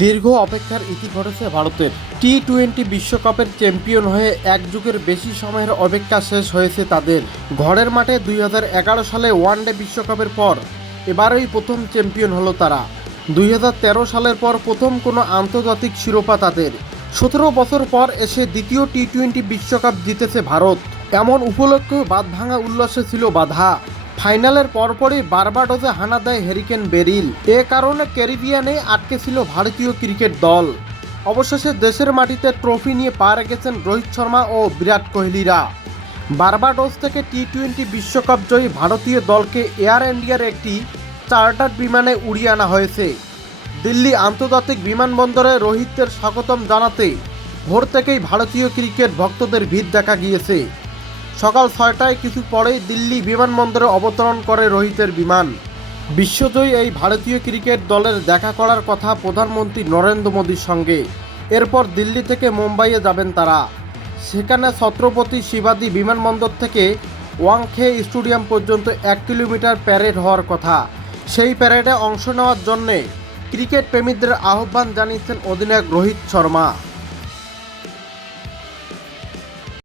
দীর্ঘ অপেক্ষার ইতি ঘটেছে ভারতের। টি-20 বিশ্বকাপের চ্যাম্পিয়ন হয়ে এক যুগের বেশি সময়ের অপেক্ষা শেষ হয়েছে তাদের। ঘরের মাঠে 2011 সালে ওয়ানডে বিশ্বকাপের পর এবারই প্রথম চ্যাম্পিয়ন হলো তারা। 2013 সালের পর প্রথম কোনো আন্তর্জাতিক শিরোপা তাদের। 17 বছর পর এসে দ্বিতীয় টি-20 বিশ্বকাপ জিতেছে ভারত। এমন উপলক্ষে বাঁধভাঙা উল্লাসে ছিল বাধা। ফাইনালের পরপরই বার্বাডোসে হানা দেয় হ্যারিকেন বেরিল। এ কারণে ক্যারিবিয়ানে আটকে ছিল ভারতীয় ক্রিকেট দল। অবশেষে দেশের মাটিতে ট্রফি নিয়ে পা রেখেছেন রোহিত শর্মা ও বিরাট কোহলিরা। বার্বাডোস থেকে টি-20 বিশ্বকাপ জয়ী ভারতীয় দলকে এয়ার ইন্ডিয়ার একটি চার্টার্ড বিমানে উড়িয়ে আনা হয়েছে। দিল্লি আন্তর্জাতিক বিমানবন্দরে রোহিতের স্বাগতম জানাতে ভোর থেকেই ভারতীয় ক্রিকেট ভক্তদের ভিড় দেখা গিয়েছে। সকাল 6টায় কিছু পরেই দিল্লি বিমানবন্দরে অবতরণ করে রোহিতের বিমান। বিশ্বজয়ী এই ভারতীয় ক্রিকেট দলের দেখা করার কথা প্রধানমন্ত্রী নরেন্দ্র মোদীর সঙ্গে। এরপর দিল্লি থেকে মুম্বাইয়ে যাবেন তারা। সেখানে ছত্রপতি শিবাজী বিমানবন্দর থেকে ওয়াংখে স্টেডিয়াম পর্যন্ত 1 কিলোমিটার প্যারেড হওয়ার কথা। সেই প্যারেডে অংশ নেওয়ার জন্যে ক্রিকেট প্রেমীদের আহ্বান জানিয়েছেন অধিনায়ক রোহিত শর্মা।